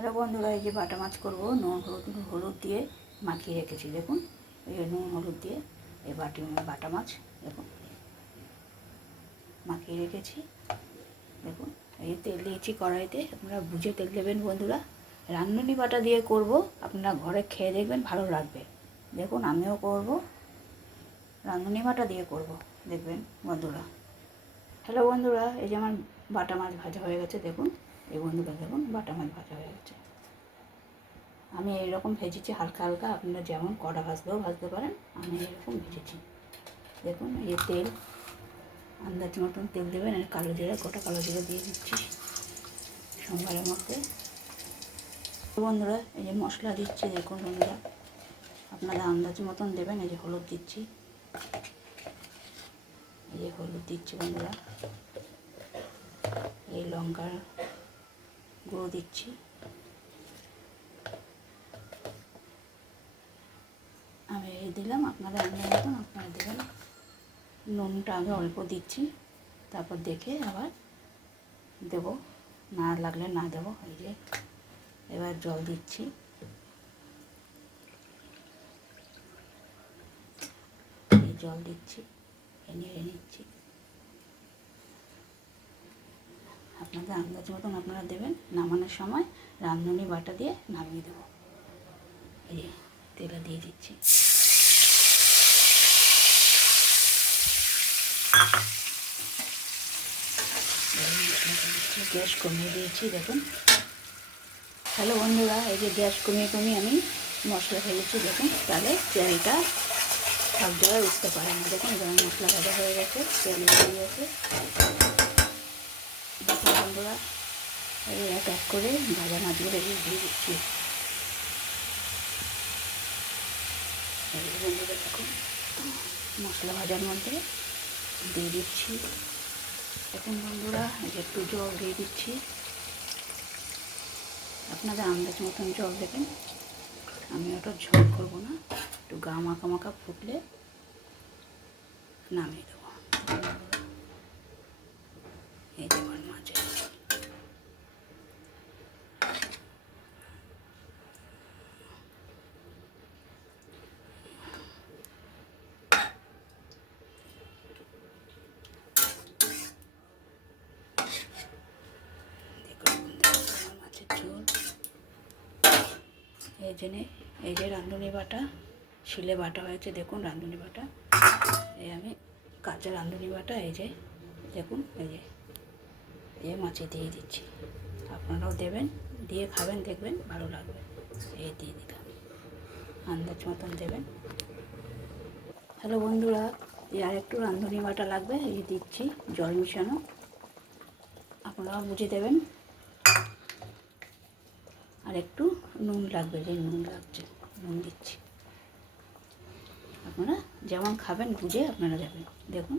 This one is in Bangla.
হ্যালো বন্ধুরা, এই যে বাটা মাছ করবো, নুন হলুদ দিয়ে মাখিয়ে রেখেছি। দেখুন, এই যে নুন হলুদ দিয়ে এই বাটা মাছ দেখুন মাখিয়ে রেখেছি। দেখুন, এই তেল দিয়েছি কড়াইতে, আপনারা বুঝে তেল দেবেন বন্ধুরা। রাঁধুনি বাটা দিয়ে করব, আপনারা ঘরে খেয়ে দেখবেন, ভালো লাগবে। দেখুন, আমিও করব, রাঁধুনি বাটা দিয়ে করব, দেখবেন বন্ধুরা। হ্যালো বন্ধুরা, এই যে আমার বাটা মাছ ভাজা হয়ে গেছে। দেখুন, এই বন্ধুরা দেখুন, বাটা মাছ ভাজা হয়ে গেছে। আমি এইরকম ভেজেছি হালকা হালকা, আপনারা যেমন কড়া ভাজতে পারেন, আমি এরকম ভেজেছি। দেখুন, এই তেল আন্দাজ মতন তেল দেবেন। আর কালো জিরা, গোটা কালো জিরা দিয়ে দিচ্ছি সোমবারের মধ্যে। বন্ধুরা, এই যে মশলা দিচ্ছি, দেখুন বন্ধুরা, আপনারা আন্দাজ মতন দেবেন। এই যে হলুদ দিচ্ছি, এই যে হলুদ দিচ্ছি বন্ধুরা, এই লঙ্কার গুঁড়ো দিচ্ছি, আমি এই দিলাম। আপনাদের আন্দাজ মতন আপনারা দেবেন। নুনটা আমি অল্প দিচ্ছি, তারপর দেখে আবার দেব, না লাগলে না দেব। এই যে এবার জল দিচ্ছি, এই জল দিচ্ছি, নেড়ে নিচ্ছি। আপনাদের আন্দাজ মতন আপনারা দেবেন। নামানোর সময় রাঁধুনি বাটা দিয়ে নামিয়ে দেবো। এই যে তেলে দিয়ে দিচ্ছি। গ্যাস কমিয়ে দিয়েছি, দেখুন। হ্যালো বন্ধুরা, এই যে গ্যাস কমিয়ে আমি মশলা ফেলেছি। দেখুন, তাহলে তেলটা সব জায়গায় উঠতে পারে না। দেখুন, যেমন মশলা ভাজা হয়ে গেছে, তেল উঠে গেছে। দেখুন বন্ধুরা, এই এক এক করে ভাজা মাছগুলো দিয়ে দিচ্ছি। বন্ধুরা দেখুন, মশলা ভাজার মধ্যে দিয়ে দিচ্ছি। দেখুন বন্ধুরা, এই যে একটু জল দিয়ে দিচ্ছি। আপনাদের আন্দাজ মতন জল দেবেন। আমি ওটা ঝোল করবো না, একটু গা মাখা মাখা ফুটলে নামিয়ে দেবো। এই দেখুন মাছ, মাছের ঝোল। এই যে রাঁধুনি বাটা শিলে বাটা হয়েছে। দেখুন, রাঁধুনি বাটা, এই আমি কাঁচা রাঁধুনি বাটা, এই যে দেখুন, এই মাছে দিয়ে দিচ্ছি। আপনারাও দেবেন, দিয়ে খাবেন, দেখবেন ভালো লাগবে। এই দিয়ে দিলাম, আন্দাজ মতন দেবেন। হ্যালো বন্ধুরা, এই আর একটু রাঁধুনি বাটা লাগবে, এই দিচ্ছি, জল মিশানো। আপনারাও বুঝে দেবেন। আর একটু নুন লাগবে, যে নুন লাগছে, নুন দিচ্ছি। আপনারা যেমন খাবেন বুঝে আপনারা দেবেন। দেখুন,